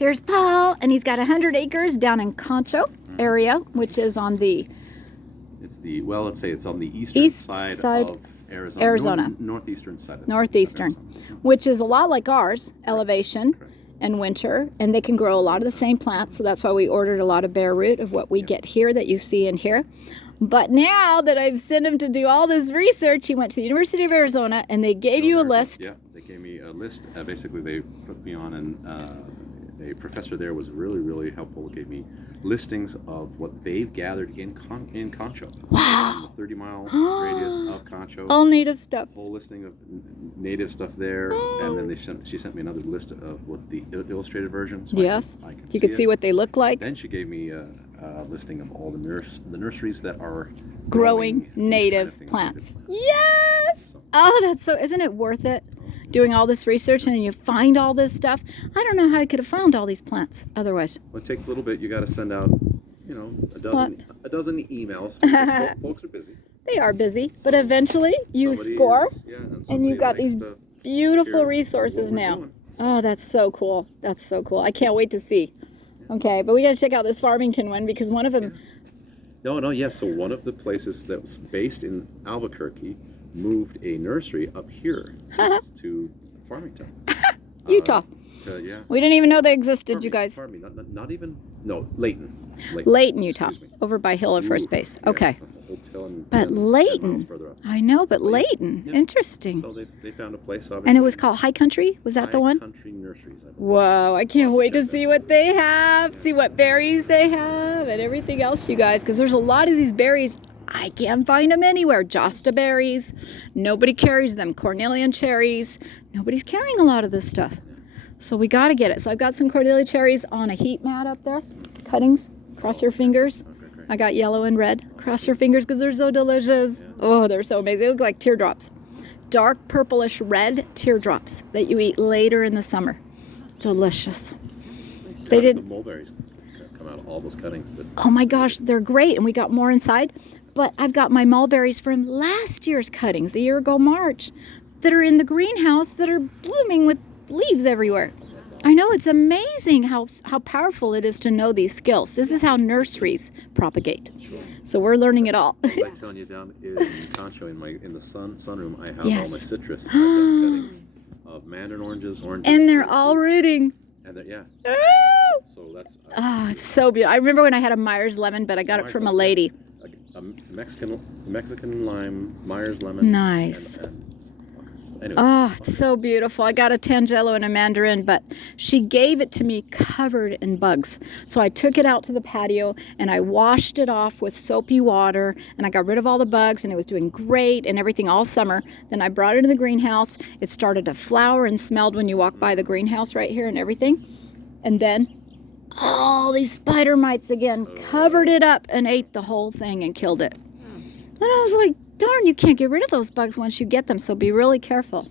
Here's Paul, and he's got 100 acres down in Concho area, which is on the... It's the, well, let's say it's on the east side of Arizona. Northeastern side. Northeastern, which is a lot like ours, elevation and winter, and they can grow a lot of the same plants, so that's why we ordered a lot of bare root of what we get here that you see in here. But now that I've sent him to do all this research, he went to the University of Arizona, and they gave you a list. Yeah, they gave me a list. Basically, they put me on, and a professor there was really helpful. Gave me listings of what they've gathered in Concho. Wow. 30-mile radius of Concho. All native stuff. Whole listing of native stuff there, and then she sent me another list of what the illustrated version. So yes. You could see what they look like. Then she gave me a listing of all the nurseries that are growing native plants. Yes! Oh, that's so, isn't it worth it? Doing all this research and then you find all this stuff. I don't know how I could have found all these plants otherwise. Well, it takes a little bit. You got to send out, a dozen emails. Because folks are busy. They are busy, but eventually you score, and you've got these beautiful resources now. Doing. Oh, that's so cool. That's so cool. I can't wait to see. Okay, but we got to check out this Farmington one because one of them... Yes. So one of the places that was based in Albuquerque moved a nursery up here to Farmington. Utah. We didn't even know they existed, you guys. Not even... No, Layton. Layton, Utah. Over by Hill of First Base. Okay. But Layton. I know, but Layton. Yeah. Interesting. So they found a place, obviously. And it was called High Country? Was that the one? High Country Nurseries. Whoa, I can't wait to see what they have. See what berries they have and everything else, you guys. Because there's a lot of these berries. I can't find them anywhere. Josta berries. Nobody carries them. Cornelian cherries. Nobody's carrying a lot of this stuff. So we got to get it. So I've got some Cordelia cherries on a heat mat up there. Cuttings. Cross your fingers. I got yellow and red. Cross your fingers because they're so delicious. Oh, they're so amazing. They look like teardrops. Dark purplish red teardrops that you eat later in the summer. Delicious. They did. The mulberries come out of all those cuttings. Oh my gosh, they're great. And we got more inside. But I've got my mulberries from last year's cuttings, a year ago March, that are in the greenhouse that are blooming with leaves everywhere. I know, it's amazing how powerful it is to know these skills. This is how nurseries propagate. Sure. So we're learning it all. I'm telling you, down in Concho, in the sunroom, I have all my citrus. I've got cuttings of mandarin oranges, and they're all rooting. And so that's. It's so beautiful. I remember when I had a Myers lemon, but I got it from a lady. A Mexican lime, Myers lemon. Nice. Anyway. Oh, it's so beautiful. I got a Tangelo and a mandarin, but she gave it to me covered in bugs. So I took it out to the patio and I washed it off with soapy water and I got rid of all the bugs and it was doing great and everything all summer. Then I brought it in the greenhouse. It started to flower and smelled when you walk by the greenhouse right here and everything. And then all these spider mites again covered it up and ate the whole thing and killed it. And I was like, darn, you can't get rid of those bugs once you get them, so be really careful.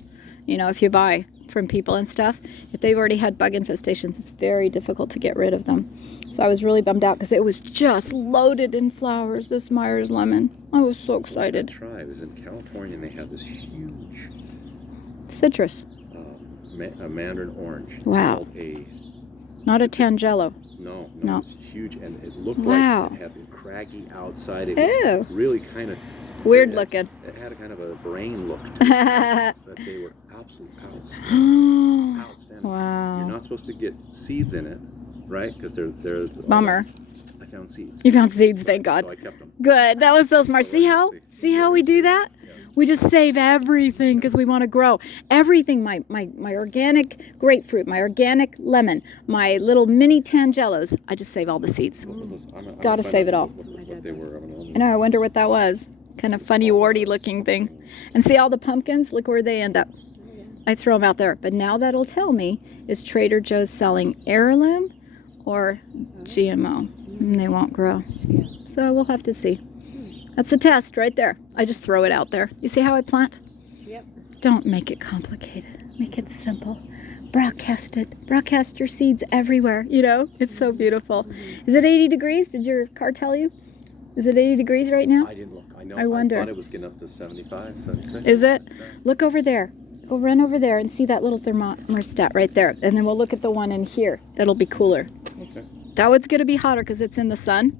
If you buy from people and stuff, if they've already had bug infestations, it's very difficult to get rid of them. So I was really bummed out because it was just loaded in flowers, this Myers lemon. I was so excited. I was in California and they had this huge citrus. A mandarin orange. Wow. Not a Tangelo. No. It was huge and it looked like it had the craggy outside. It was really kind of weird looking. It had a kind of a brain look to it, but they were absolutely outstanding. Wow. You're not supposed to get seeds in it, right? Because they're bummer. I found seeds. You found seeds, thank God. So I kept them. Good. That was so smart. See how we do that? Yeah. We just save everything because we want to grow. Everything, my organic grapefruit, my organic lemon, my little mini Tangelos, I just save all the seeds. Got to save it all. What they were. I know, I wonder what that was. Kind of funny, warty looking thing. And see all the pumpkins? Look where they end up. I throw them out there. But now that'll tell me, is Trader Joe's selling heirloom or GMO? And they won't grow. So we'll have to see. That's a test right there. I just throw it out there. You see how I plant? Yep. Don't make it complicated. Make it simple. Broadcast it. Broadcast your seeds everywhere. It's so beautiful. Is it 80 degrees? Did your car tell you? Is it 80 degrees right now? I didn't look. I know. I wonder. I thought it was getting up to 75, 76. Is it? Look over there. Go run over there and see that little thermostat right there. And then we'll look at the one in here. That'll be cooler. Okay. That one's going to be hotter because it's in the sun.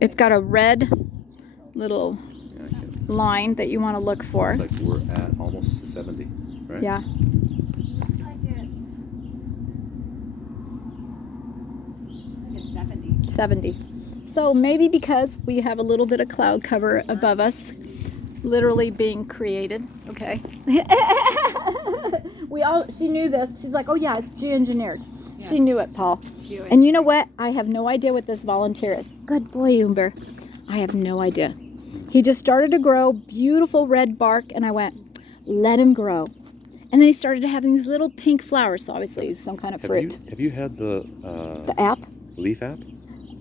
It's got a red little line that you want to look for. It's like we're at almost 70, right? Yeah. Looks like it's 70. 70. So maybe because we have a little bit of cloud cover above us, literally being created. Okay. She knew this. She's like, oh yeah, it's geoengineered. Yeah. She knew it, Paul. And you know what? I have no idea what this volunteer is. Good boy, Umber. I have no idea. He just started to grow, beautiful red bark, and I went, let him grow. And then he started having these little pink flowers, so obviously he's some kind of fruit. Have you had the app? Leaf app?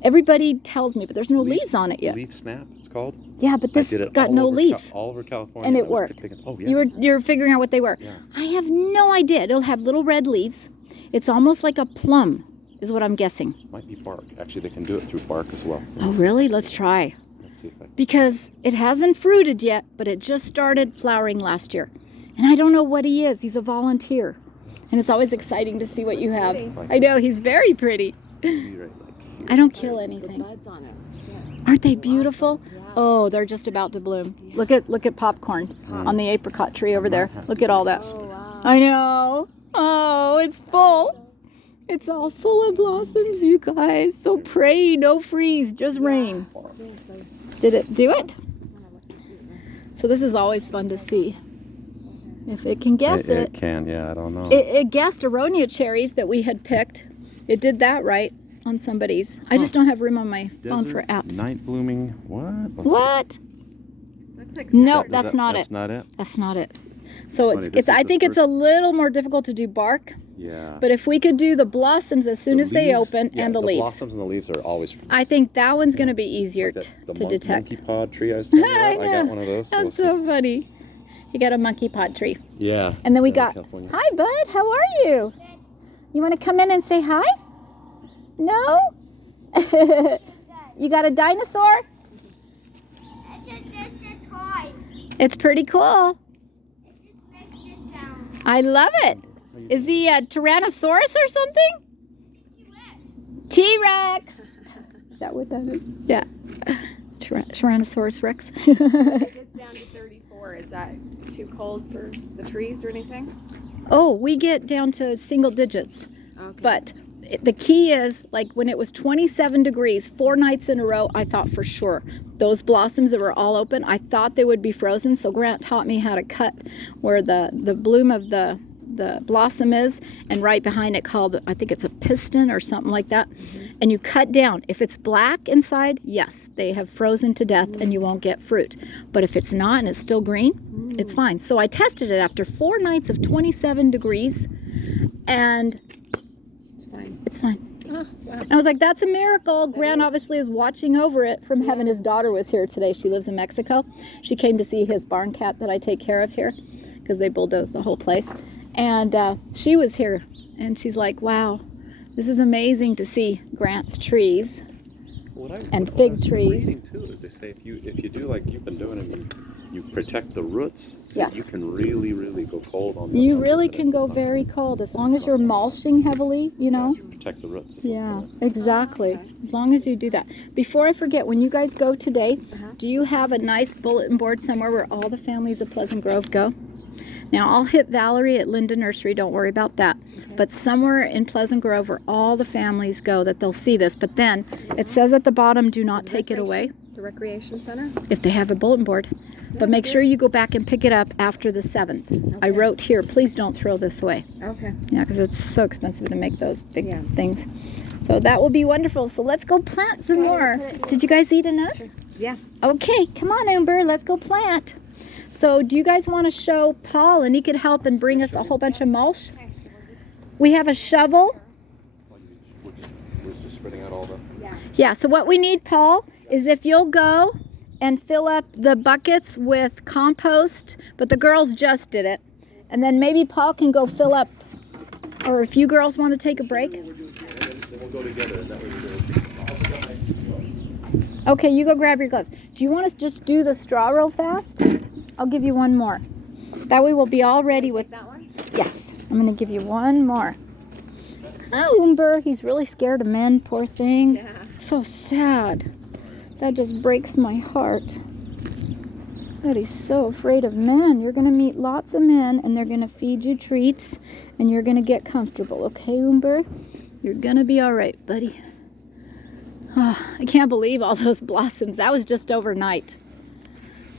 Everybody tells me, but there's no leaves on it yet. Leaf Snap, it's called. Yeah, but this got no leaves. All over California. And it worked. Oh, yeah. You're figuring out what they were. Yeah. I have no idea. It'll have little red leaves. It's almost like a plum, is what I'm guessing. Might be bark. Actually, they can do it through bark as well. Oh, really? Let's try. Let's see if I... Because it hasn't fruited yet, but it just started flowering last year. And I don't know what he is. He's a volunteer. And it's always exciting to see what you have. I know, he's very pretty. I don't kill anything. Buds on it. Yeah. Aren't they beautiful? Yeah. Oh, they're just about to bloom. Yeah. Look at popcorn on the apricot tree over there. Look at all that. Oh, wow. I know. Oh, it's full. It's all full of blossoms, you guys. So pray, no freeze, just rain. Did it do it? So this is always fun to see. If it can guess it. It can, yeah, I don't know. It guessed aronia cherries that we had picked. It did that right on somebody's. I just don't have room on my phone for apps. Night blooming, what? What? Looks like No, that's not it. That's not it? That's not it. So Funny, this is I the think it's a first- little more difficult to do bark. Yeah. But if we could do the blossoms as soon The as they leaves- open yeah, and the leaves. blossoms and the leaves are always... I think that one's going to be easier the to detect. monkey pod tree I was telling you I about. I know. got one of those. That's so funny. You got a monkey pod tree. Yeah. And then we down got, in California. hi bud, how are you? You want to come in and say hi? No? You got a dinosaur? It's just a toy. It's pretty cool. It just makes this sound. I love it. Is he a Tyrannosaurus or something? T-Rex. T-Rex. Is that what that is? Yeah. Tyrannosaurus Rex. If it's down to 34, is that too cold for the trees or anything? Oh, we get down to single digits. Okay. But the key is, like when it was 27 degrees, 4 nights in a row, I thought for sure those blossoms that were all open, I thought they would be frozen. So Grant taught me how to cut where the bloom of the blossom is, and right behind it called, I think it's a piston or something like that. And you cut down. If it's black inside, yes, they have frozen to death and you won't get fruit. But if it's not and it's still green, it's fine. So I tested it after 4 nights of 27 degrees and it's fine. Oh, wow. And I was like, that's a miracle. Grant obviously is watching over it from heaven. His daughter was here today. She lives in Mexico. She came to see his barn cat that I take care of here because they bulldoze the whole place. And she was here and she's like, wow, this is amazing to see Grant's trees and fig trees. Reading too is they say if you do like you've been doing and you protect the roots, so Yes. you can really go cold on them. You really can go very cold as long as you're mulching heavily, you know. Protect the roots. Yeah, exactly. As long as you do that. Before I forget, when you guys go today, do you have a nice bulletin board somewhere where all the families of Pleasant Grove go? Now, I'll hit Valerie at Linda Nursery. Don't worry about that. Okay. But somewhere in Pleasant Grove where all the families go, that they'll see this. But then it says at the bottom, do not take it away. The recreation center? If they have a bulletin board. But make sure you go back and pick it up after the 7th. Okay. I wrote here, please don't throw this away. Okay. Yeah, because it's so expensive to make those big things. So that will be wonderful. So let's go plant some more. Did you guys eat enough? Sure. Yeah. Okay, come on, Umber, let's go plant. So do you guys want to show Paul, and he could help and bring us a whole bunch of mulch? We have a shovel. We're just spreading out all the... Yeah, so what we need, Paul, is if you'll go and fill up the buckets with compost, but the girls just did it. And then maybe Paul can go fill up, or if you girls want to take a break. Then we'll go together and that way Okay, you go grab your gloves. Do you want to just do the straw real fast? I'll give you one more. That way we'll be all ready with. That one? Yes, I'm gonna give you one more. Oh, Umber, he's really scared of men. Poor thing. Yeah. So sad. That just breaks my heart. That he's so afraid of men. You're gonna meet lots of men, and they're gonna feed you treats, and you're gonna get comfortable. Okay, Umber? You're gonna be all right, buddy. Oh, I can't believe all those blossoms. That was just overnight.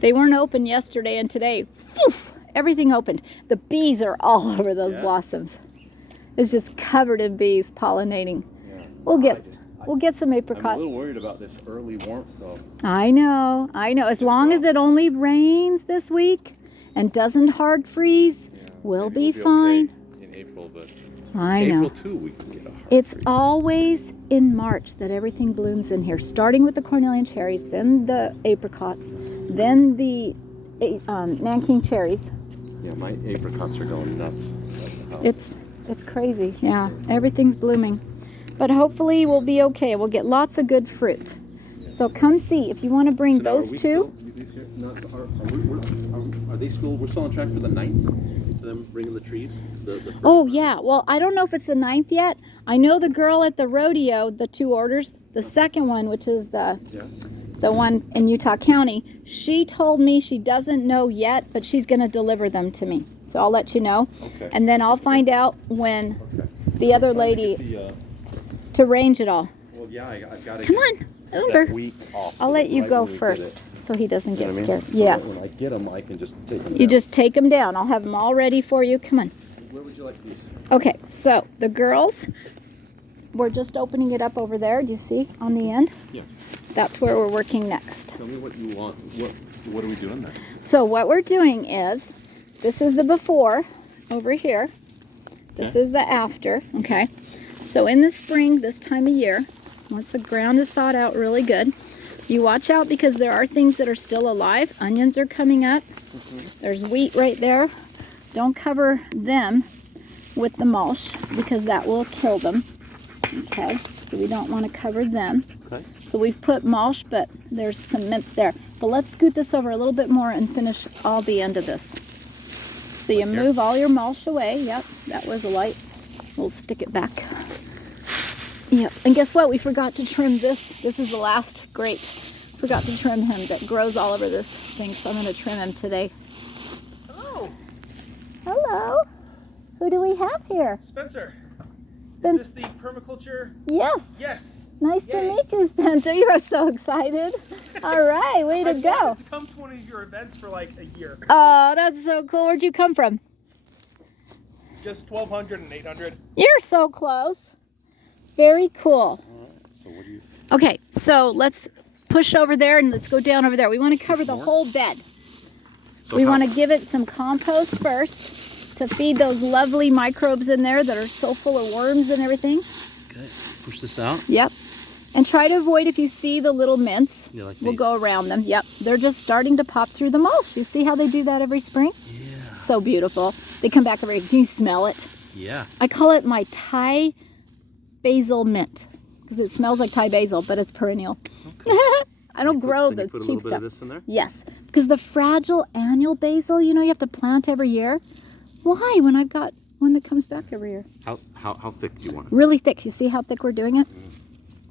They weren't open yesterday, and today, poof, everything opened. The bees are all over those blossoms. It's just covered in bees pollinating. Yeah. We'll get some apricots. I'm a little worried about this early warmth, though. I know. As long as it only rains this week and doesn't hard freeze, we'll be fine. Okay in April, but I know. April too, we can get a hard It's freeze. always in March that everything blooms in here, starting with the cornelian cherries, then the apricots, then the Nanking cherries. Yeah, my apricots are going nuts at the house. It's crazy. Yeah, everything's blooming. But hopefully we'll be okay. We'll get lots of good fruit. So come see if you want to bring So now, those two. Are they still? We're still on track for the 9th. Them bringing the trees. The Oh yeah. Well, I don't know if it's the 9th yet. I know the girl at the rodeo, the 2 orders. The second one, which is the one in Utah County, she told me she doesn't know yet, but she's going to deliver them to me. So I'll let you know. Okay. And then I'll find out when the other lady to arrange it all. Well, yeah, I've got to. Come on, Umber. Week off. I'll let you right go when we get it. first so he doesn't You know get what I mean? scared. So Yes. When I get them, I can just take them. You down. just take them down. I'll have them all ready for you. Come on. Where would you like these? Okay, so the girls, we're just opening it up over there. Do you see on the end? Yeah. That's where we're working next. Tell me what you want. What are we doing there? So what we're doing is, this is the before over here. This is the after, okay? So in the spring, this time of year, once the ground is thawed out really good, you watch out because there are things that are still alive. Onions are coming up. There's wheat right there. Don't cover them with the mulch because that will kill them. Okay, so we don't want to cover them. Okay. So we've put mulch, but there's some mints there. But let's scoot this over a little bit more and finish all the end of this. So you move all your mulch away. Yep, that was a light. We'll stick it back. Yep, and guess what? We forgot to trim this. This is the last grape. Forgot to trim him. That grows all over this thing, so I'm going to trim him today. Hello, Hello. Who do we have here? Spencer. Spencer. Is this the permaculture? Yes. Yes. Nice to Yay. meet you, Spencer. You are so excited. All right, way to I've go. wanted to come to one of your events for like a year. Oh, that's so cool. Where'd you come from? Just 1,200 and 800. You're so close. Very cool. All right. So what do you? Okay, so let's push over there and let's go down over there. We want to cover the whole bed. So We how- want to give it some compost first to feed those lovely microbes in there that are so full of worms and everything. Okay. Push this out. Yep. And try to avoid if you see the little mints. Yeah, like We'll these. go around them. Yep. They're just starting to pop through the mulch. You see how they do that every spring? Yeah. So beautiful. They come back every. Can you smell it? Yeah. I call it my Thai basil mint because it smells like Thai basil, but it's perennial. Okay. I don't grow Then the you put a cheap little bit stuff. of this in there. Yes, because the fragile annual basil, you know, you have to plant every year. Why? When I've got one that comes back every year. How thick do you want it? Really thick. You see how thick we're doing it?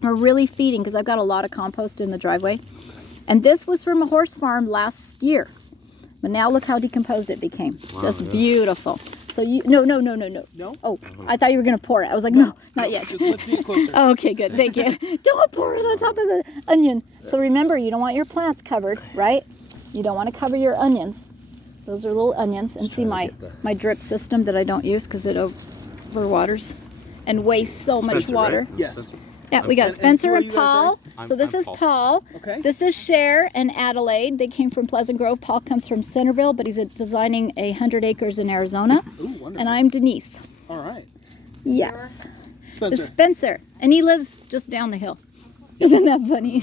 We're really feeding because I've got a lot of compost in the driveway. And this was from a horse farm last year. But now look how decomposed it became. Wow, Just yeah. beautiful. So you, no. No? Oh, I thought you were going to pour it. I was like, no, not yet. Just let's be closer. Oh, okay, good. Thank you. Don't pour it on top of the onion. So remember, you don't want your plants covered, right? You don't want to cover your onions. Those are little onions. And see my drip system that I don't use because it overwaters and wastes so much Spencer, water. right? Yes. Spencer? Yeah, we got And Spencer who are and you guys, Paul. sorry? So this I'm is Paul. Paul. Okay. This is Cher and Adelaide. They came from Pleasant Grove. Paul comes from Centerville, but he's designing 100 acres in Arizona. Ooh, wonderful. And I'm Denise. All right. Yes. Spencer. It's Spencer. And he lives just down the hill. Isn't that funny?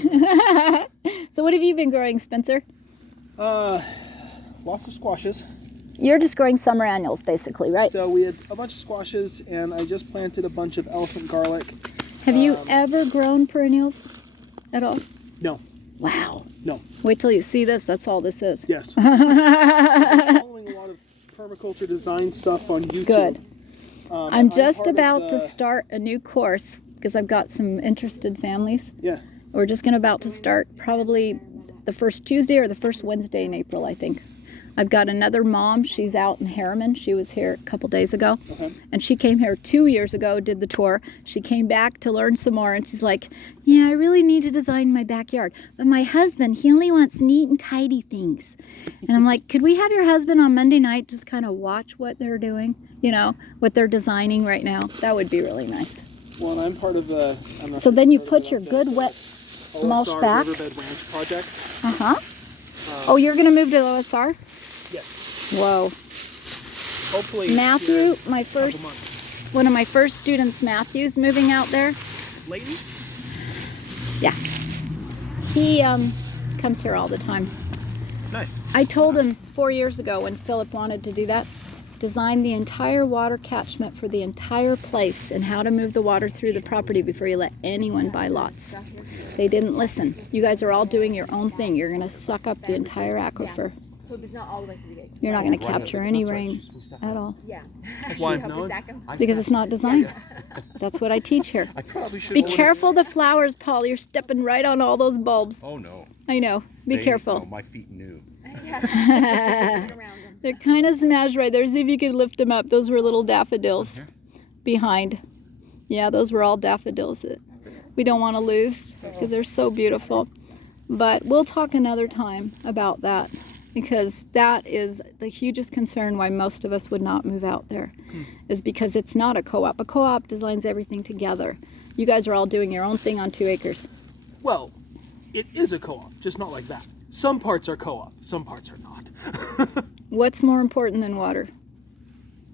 So what have you been growing, Spencer? Lots of squashes. You're just growing summer annuals, basically, right? So we had a bunch of squashes, and I just planted a bunch of elephant garlic. Have you ever grown perennials at all? No. Wow. No. Wait till you see this. That's all this is. Yes. I'm following a lot of permaculture design stuff on YouTube. Good. I'm I'm just part of about to the- start a new course because I've got some interested families. Yeah. We're just about to start probably the first Tuesday or the first Wednesday in April, I think. I've got another mom. She's out in Harriman. She was here a couple days ago. Okay. And she came here 2 years ago, did the tour. She came back to learn some more, and she's like, yeah, I really need to design my backyard. But my husband, he only wants neat and tidy things. And I'm like, could we have your husband on Monday night just kind of watch what they're doing, you know, what they're designing right now? That would be really nice. Well, and I'm part of the. I'm not So then you part of put the- your good wet OSR mulch back. Riverbed Ranch project. Uh-huh. Oh, you're going to move to OSR? Yes. Whoa. Hopefully. Matthew, here my in a couple first, months. one of my first students, Matthew's moving out there. Layton? Yeah. He comes here all the time. Nice. I told him 4 years ago when Philip wanted to do that, design the entire water catchment for the entire place and how to move the water through the property before you let anyone buy lots. They didn't listen. You guys are all doing your own thing. You're going to suck up the entire aquifer. So it's not all the way through the gates. You're not going to capture any rain at all Yeah. Why? Help No. with Zach. because it's not designed. That's what I teach here. I probably should. Be careful the flowers, Paul. You're stepping right on all those bulbs. Oh no. I know. Be careful. Oh, my feet knew. Around them. They're kind of smashed right there. See if you could lift them up. Those were little daffodils behind. Yeah, those were all daffodils that we don't want to lose because they're so beautiful. But we'll talk another time about that because that is the hugest concern why most of us would not move out there is because it's not a co-op. A co-op designs everything together. You guys are all doing your own thing on 2 acres. Well, it is a co-op, just not like that. Some parts are co-op, some parts are not. What's more important than water?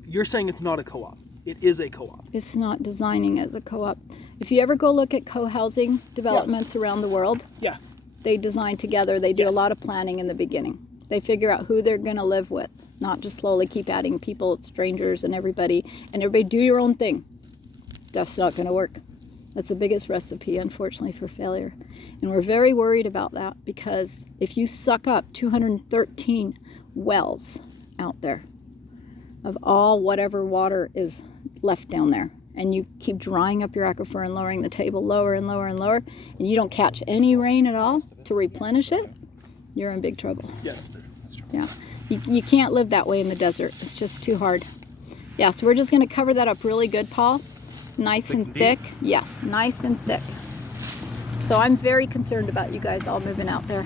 You're saying it's not a co-op. It is a co-op. It's not designing as a co-op. If you ever go look at co-housing developments around the world, Yeah. they design together. They do a Yes. lot of planning in the beginning. They figure out who they're going to live with, not just slowly keep adding people, strangers, and everybody do your own thing. That's not going to work. That's the biggest recipe, unfortunately, for failure. And we're very worried about that because if you suck up 213 wells out there of all whatever water is left down there, and you keep drying up your aquifer and lowering the table lower and lower and lower, and you don't catch any rain at all to replenish it, you're in big trouble. Yes. Yeah, you can't live that way in the desert. It's just too hard. Yeah, so we're just going to cover that up really good, Paul. Nice and thick. Yes, nice and thick. So I'm very concerned about you guys all moving out there.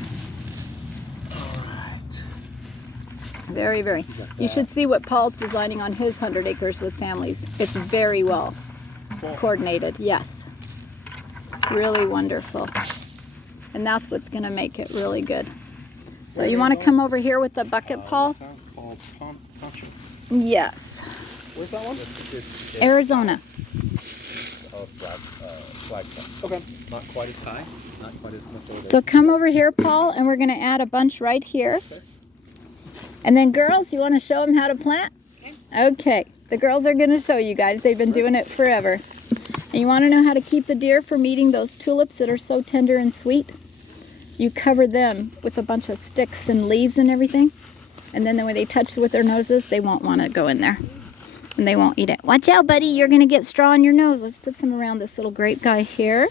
Alright. Very, very. You should see what Paul's designing on his 100 acres with families. It's very well coordinated. Yes. Really wonderful. And that's what's going to make it really good. So you want to come over here with the bucket, Paul? Called Permaculture. Yes. Where's that one? It's Arizona. flagpole. Okay. Not quite as high. Not quite as much. So come over here, Paul, and we're going to add a bunch right here. And then girls, you want to show them how to plant? Okay. The girls are going to show you guys. They've been doing it forever. And you want to know how to keep the deer from eating those tulips that are so tender and sweet? You cover them with a bunch of sticks and leaves and everything. And then when they touch with their noses, they won't want to go in there. And they won't eat it. Watch out, buddy. You're going to get straw in your nose. Let's put some around this little grape guy here.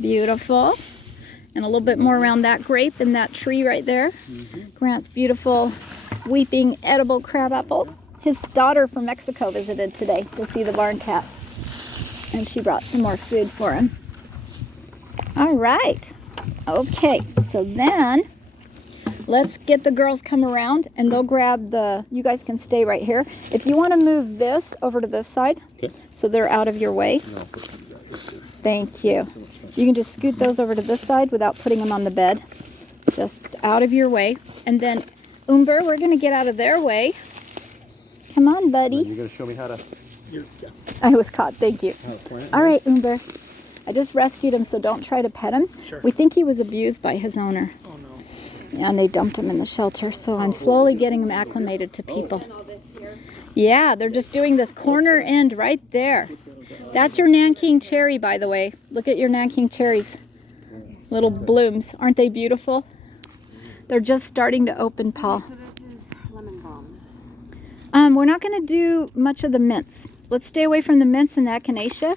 Beautiful. And a little bit more around that grape and that tree right there. Grant's beautiful weeping edible crabapple. His daughter from Mexico visited today to see the barn cat. And she brought some more food for him. All right. Okay. So then let's get the girls come around and they'll grab the, you guys can stay right here. If you want to move this over to this side, so they're out of your way. Thank you. You can just scoot those over to this side without putting them on the bed. Just out of your way. And then, Umber, we're going to get out of their way. Come on, buddy. You're going to show me how to. I was caught. Thank you. All right, Umber. I just rescued him, so don't try to pet him. Sure. We think he was abused by his owner. Oh no. Yeah, and they dumped him in the shelter, so I'm slowly getting him acclimated to people. Yeah, they're just doing this corner end right there. That's your Nanking cherry, by the way. Look at your Nanking cherries. Little blooms. Aren't they beautiful? They're just starting to open, Paul. So this is lemon balm. We're not going to do much of the mints. Let's stay away from the mints and the echinacea.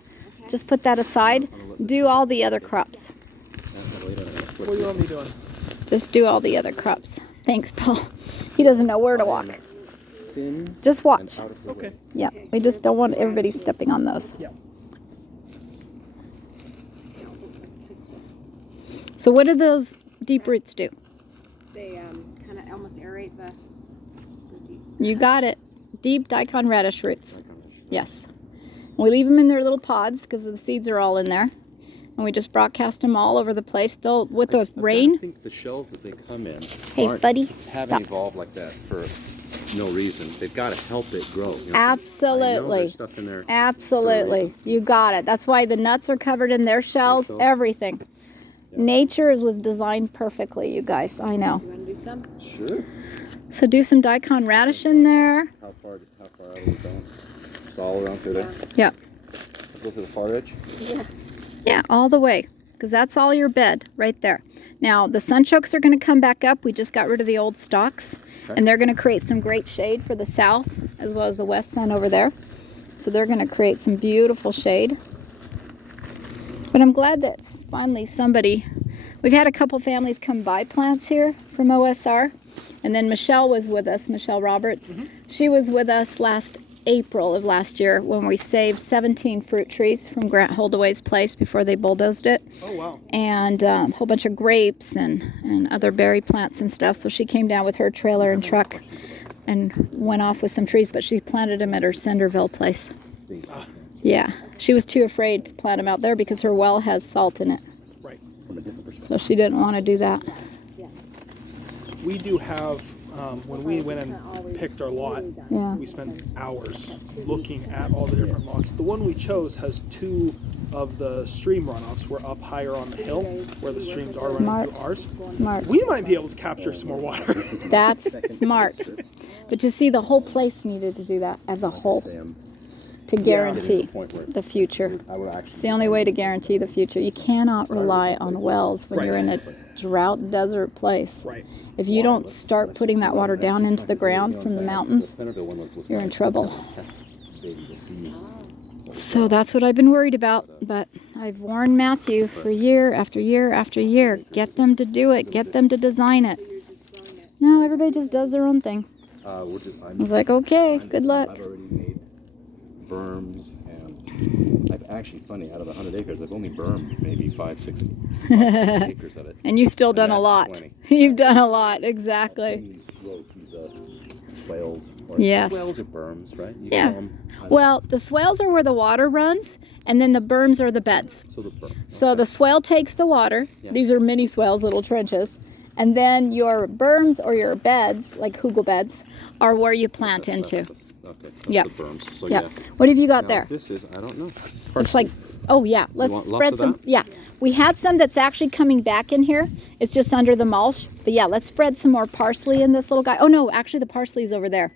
Just put that aside. Do all the other crops. What do you want me doing? Just do all the other crops. Thanks, Paul. He doesn't know where to walk. Just watch. Okay. Yeah, we just don't want everybody stepping on those. Yeah. So what do those deep roots do? They kind of almost aerate the deep. You got it. Deep daikon radish roots. Yes. We leave them in their little pods because the seeds are all in there. And we just broadcast them all over the place. They'll, with the rain. I think the shells that they come in Hey, buddy, haven't stop. evolved like that for no reason. They've got to help it grow. You know? I know Absolutely. there's stuff in there. Absolutely. You got it. That's why the nuts are covered in their shells, everything. Nature was designed perfectly, you guys. I know. You want to do some? Sure. So do some daikon radish in there. How far out are we going? Just all around through there? Yeah. Go to the far edge? Yeah, all the way. Because that's all your bed right there. Now, the sunchokes are going to come back up. We just got rid of the old stalks. Okay. And they're going to create some great shade for the south as well as the west sun over there. So they're going to create some beautiful shade. But I'm glad that finally somebody... We've had a couple families come buy plants here from OSR. And then Michelle was with us, Michelle Roberts. She was with us last April of last year when we saved 17 fruit trees from Grant Holdaway's place before they bulldozed it. Oh, wow. And a whole bunch of grapes and other berry plants and stuff. So she came down with her trailer and truck and went off with some trees, but she planted them at her Centerville place. Yeah, she was too afraid to plant them out there because her well has salt in it. Right. So she didn't want to do that. We do have, when we went and picked our lot, Yeah. we spent hours looking at all the different lots. The one we chose has two of the stream runoffs. We're up higher on the hill where the streams are running Smart. through ours. Smart. We might be able to capture some more water. That's smart. But you see, the whole place needed to do that as a whole to guarantee the future. It's the only way to guarantee the future. You cannot rely on wells when Right. you're in a drought desert place. Right. If you don't start putting that water down into the ground from the mountains, you're in trouble. So that's what I've been worried about. But I've warned Matthew for year after year after year. Get them to do it. Get them to design it. No, everybody just does their own thing. I was like, okay, good luck. I've already made berms, and I've actually, funny, out of 100 acres, I've only bermed maybe 5-6 acres of it. And you've still done a that's lot. 20. You've done a lot, exactly. These swales, or Yes. swales or berms, right? You Yeah. call 'em. Well, the swales are where the water runs, and then the berms are the beds. So the berm. So the swale takes the water. These are mini swales, little trenches. And then your berms or your beds, like hugel beds, are where you plant into. Okay, that's Yep. the berms. So Yeah. yeah. What have you got Now, there? This is, I don't know. It's like, oh yeah, let's want lots spread of some. that? Yeah, we had some that's actually coming back in here. It's just under the mulch. But yeah, let's spread some more parsley in this little guy. Oh no, actually the parsley's over there.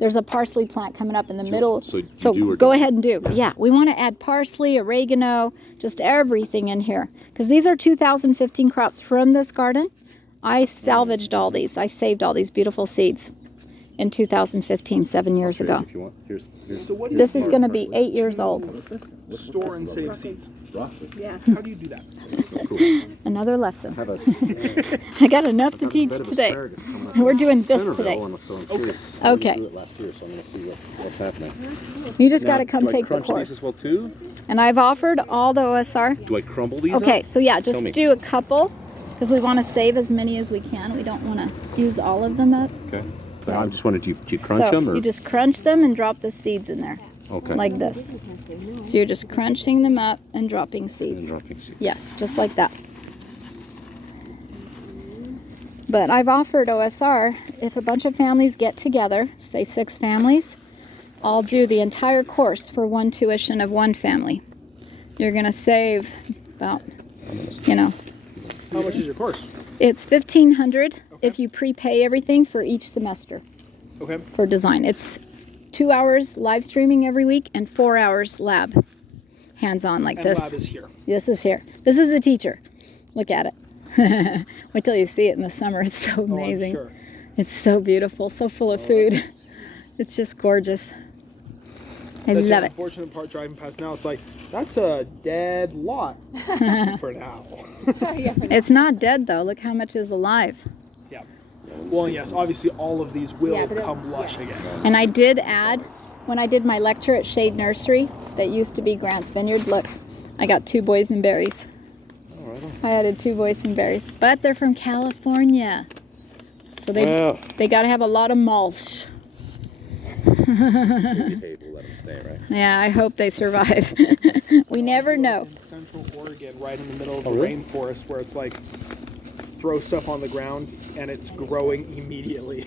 There's a parsley plant coming up in the middle. so you So do or go don't? ahead and do. Yeah, we want to add parsley, oregano, just everything in here. Because these are 2015 crops from this garden. I salvaged all these. I saved all these beautiful seeds in 2015, 7 years Here, ago. If you want. Here's So what do This you is going to be 8 years old. store and save seeds? broccoli. Yeah. How do you do that? Another lesson. Have a I got enough to teach today. We're doing this today. So I'm curious. Okay. I didn't do it last year, so I'm going to see what's happening. You just got to Now, come do I take the crunch these course. as well too? And I've offered all the OSR. Do I crumble these? Okay, up? so yeah, just Tell me. do a couple because we want to save as many as we can. We don't want to use all of them up. Okay. But I just wanted, do you crunch So them or? you just crunch them and drop the seeds in there Okay. like this. So you're just crunching them up and dropping and seeds. dropping seeds. Yes, just like that. But I've offered OSR, if a bunch of families get together, say 6 families, I'll do the entire course for one tuition of one family. You're going to save about, you know, How much is your course? it's $1,500 if you prepay everything for each semester Okay. for design. It's 2 hours live streaming every week and 4 hours lab, hands-on like And this. lab is here. This is here. This is the teacher. Look at it. Wait till you see it in the summer. It's so Oh, I'm amazing. sure. It's so beautiful, so full of food. It's just gorgeous. I That's love the it. unfortunate part driving past now. It's like, that's a dead lot for now. It's not dead though. Look how much is alive. Yeah. Well, yes, obviously all of these will Yeah, but it- come lush again. And I did add, when I did my lecture at Shade Nursery, that used to be Grant's Vineyard, look, I got 2 boysenberries. I added 2 boysenberries, but they're from California. So they got to have a lot of mulch. If you behave, we'll let them stay, right? Yeah, I hope they survive. We never know. In Central Oregon, right in the middle of the really? rainforest, where it's like throw stuff on the ground and it's growing immediately.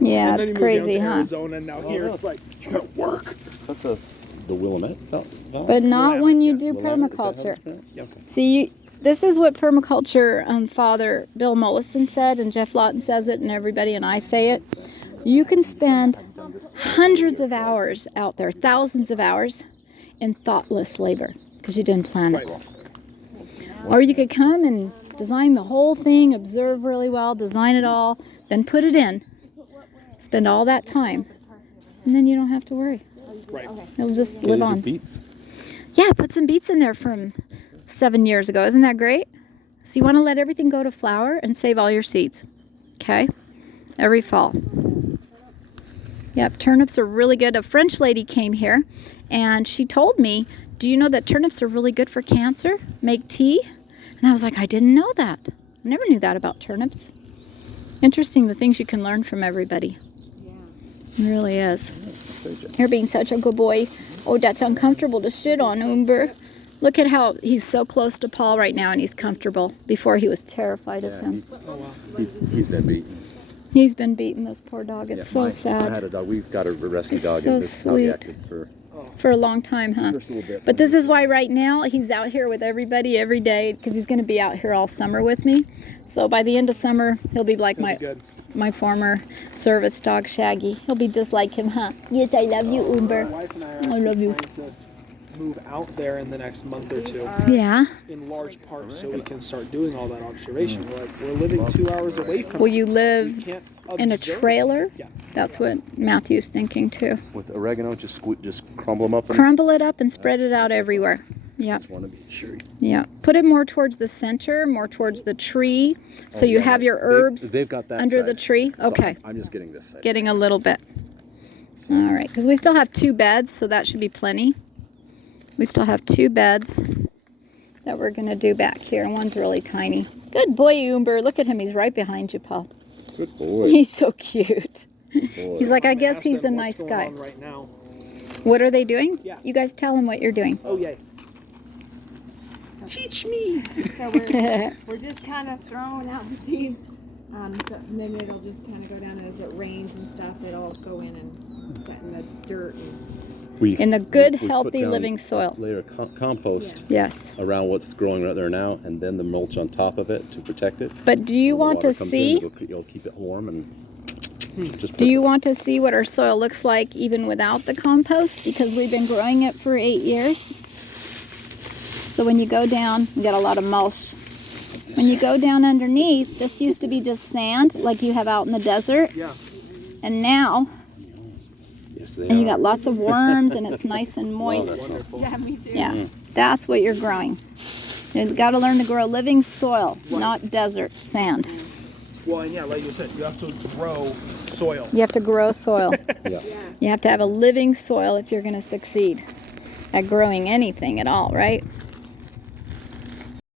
Yeah, and then it's he moves down crazy, to huh? Arizona, and now here it's like you gotta work. That's the Willamette. But not when you yes. do Willamette, is that how permaculture. it's pronounced? Yeah. See, this is what permaculture father Bill Mollison said, and Jeff Lawton says it, and everybody, and I say it. You can spend hundreds of hours out there, thousands of hours, in thoughtless labor because you didn't plan it. Or you could come and design the whole thing, observe really well, design it all, then put it in, spend all that time, and then you don't have to worry. Right. It'll just Okay, live these are on. beets. Yeah, put some beets in there from 7 years ago. Isn't that great? So you want to let everything go to flower and save all your seeds. Okay? Every fall. Yep, turnips are really good. A French lady came here and she told me, do you know that turnips are really good for cancer? Make tea? And I was like, I didn't know that. I never knew that about turnips. Interesting the things you can learn from everybody. It really is. You're being such a good boy. Oh, that's uncomfortable to sit on, Umber. Look at how he's so close to Paul right now and he's comfortable. Before he was terrified of him. He's been beaten. He's been beaten, this poor dog. It's so I sad. had a dog. We've got a rescue It's dog, so and this is how he sweet. acted For a long time, huh? just a little bit. But this is why right now he's out here with everybody every day because he's going to be out here all summer with me. So by the end of summer, he'll be like Good. my former service dog, Shaggy. He'll be just like him, huh? Yes, I love you, My Umber. wife and I are I love actually you. trying to move out there in the next month or two, Yeah. in large part so we can start doing all that observation. We're living 2 hours away from Will it. you You live can't in a observe. trailer? Yeah. That's what Matthew's thinking too. With oregano, just crumble them up and Crumble it up and spread it out everywhere. Yep. just want to be sure. Yeah. Put it more towards the center, more towards the tree, so you have your herbs They've got that under the side. tree. So Okay. I'm just getting this side. Getting a little bit. All right, because we still have 2 beds, so that should be plenty. We still have 2 beds that we're going to do back here. One's really tiny. Good boy, Umber. Look at him. He's right behind you, Paul. Good boy. He's so cute. boy. He's like, I I'm gonna guess ask he's a them nice what's guy. going on right now. What are they doing? Yeah. You guys tell him what you're doing. Oh yay. Teach me. So we're just kind of throwing out the seeds. So then it'll just kind of go down as it rains and stuff. It'll go in and set in the dirt. And In the good, we put healthy down living soil. Layer compost Yes. around what's growing right there now, and then the mulch on top of it to protect it. But do you When the want to water comes in, see? it'll keep it warm and just. Do you want to see what our soil looks like even without the compost? Because we've been growing it for 8 years. So when you go down, we got a lot of mulch. When you go down underneath, this used to be just sand like you have out in the desert. Yeah. And now, Yes, they and you are. got lots of worms and it's nice and moist. that's Wonderful. yeah, me too. Yeah, that's what you're growing. You've got to learn to grow living soil, Right. not desert sand. Well, and yeah, like you said, you have to grow soil. You have to grow soil. Yeah. You have to have a living soil if you're going to succeed at growing anything at all, right?